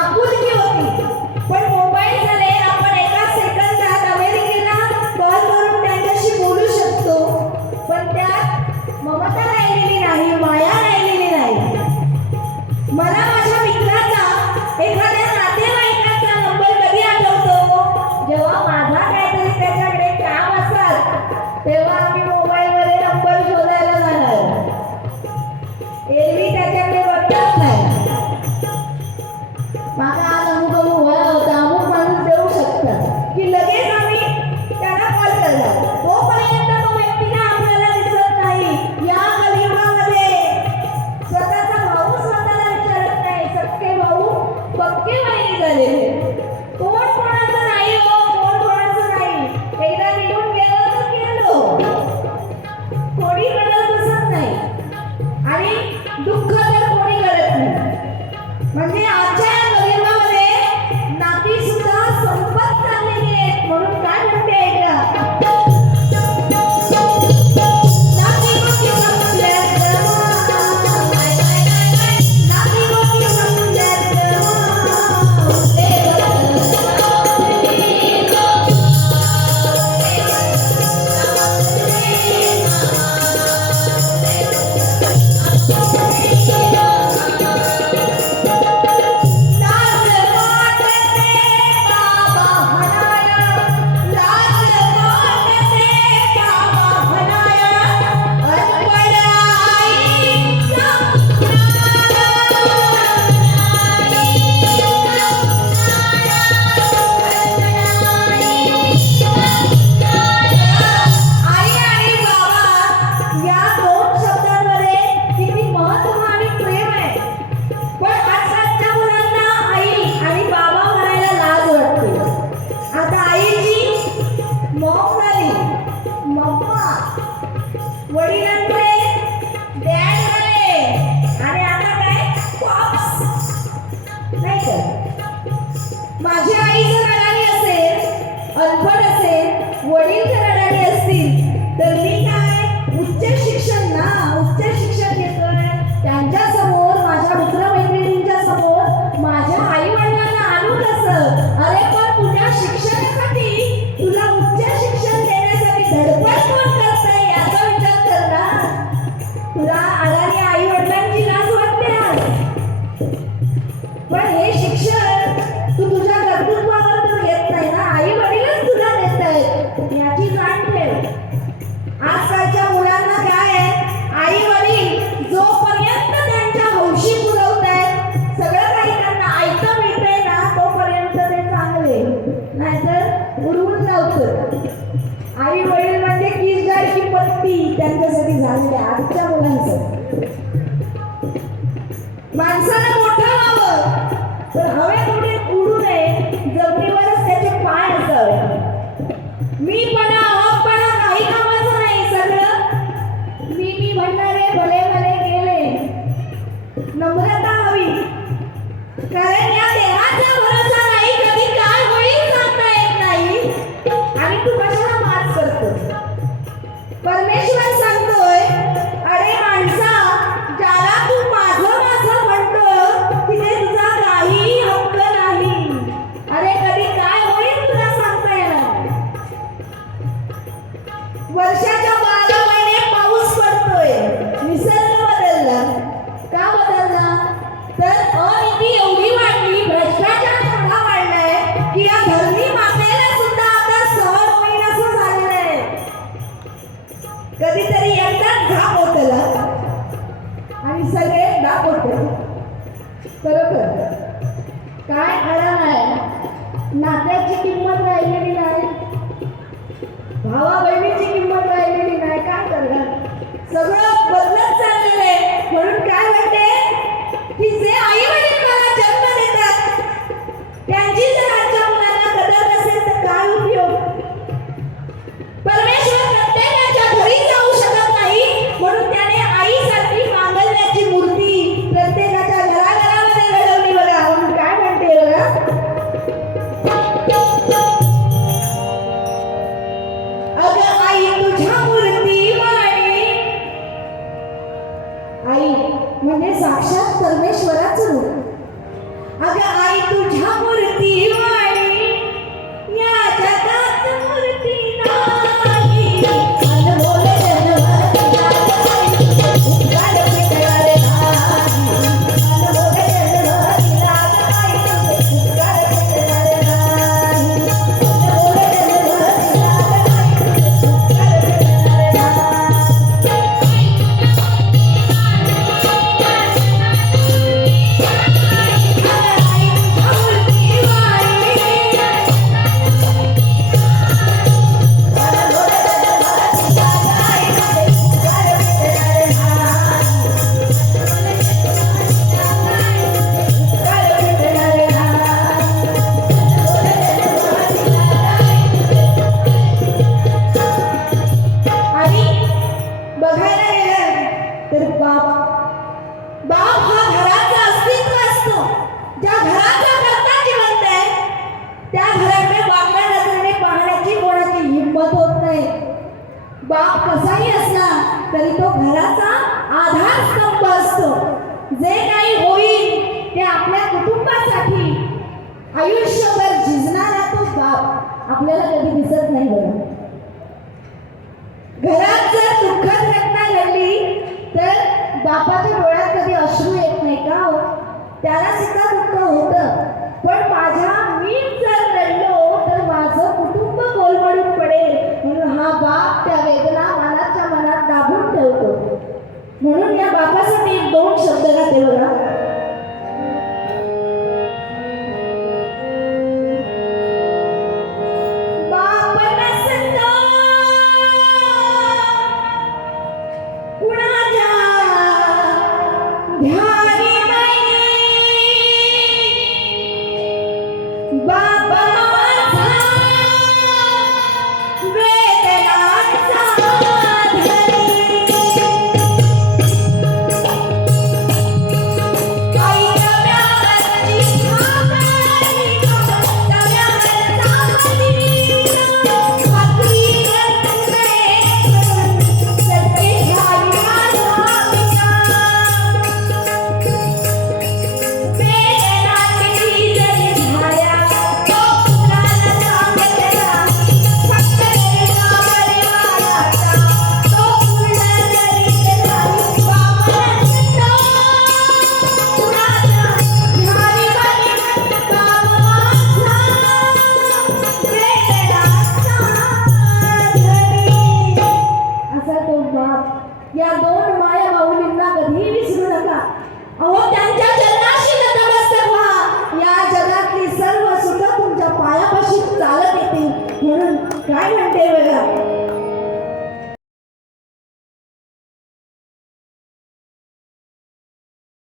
A pura तर मी काय? उच्च शिक्षण ना उच्च शिक्षण तर हवेत उडू नये जमिनीवरच त्याचे पाय असावे. मी पण दाबवतलात आणि सगळे दाबवते खरोखर. काय आराम आहे? नात्याची किंमत राहिलेली नाही. भावा बहिणीची किंमत राहिलेली बाप हा घराचं अस्तित्व असतो. ज्या घराचा करता जिवंत आहे त्या घराकडे वागण्या नजरेने पाहण्याची कोणाची हिंमत होत नाही. बाप कसाही असला तरी तो घराचा आधारस्तंभ असतो. जे काही होईल ते आपल्या कुटुंबासाठी आयुष्यभर झिजणारा तो बाप आपल्याला कधी दिसत नाही घरात जर दुःखद घटना घडली तर बापाच्या डोळ्यात Pues ಯಾರು ಅಂತ ಹೇಳುವಾಗ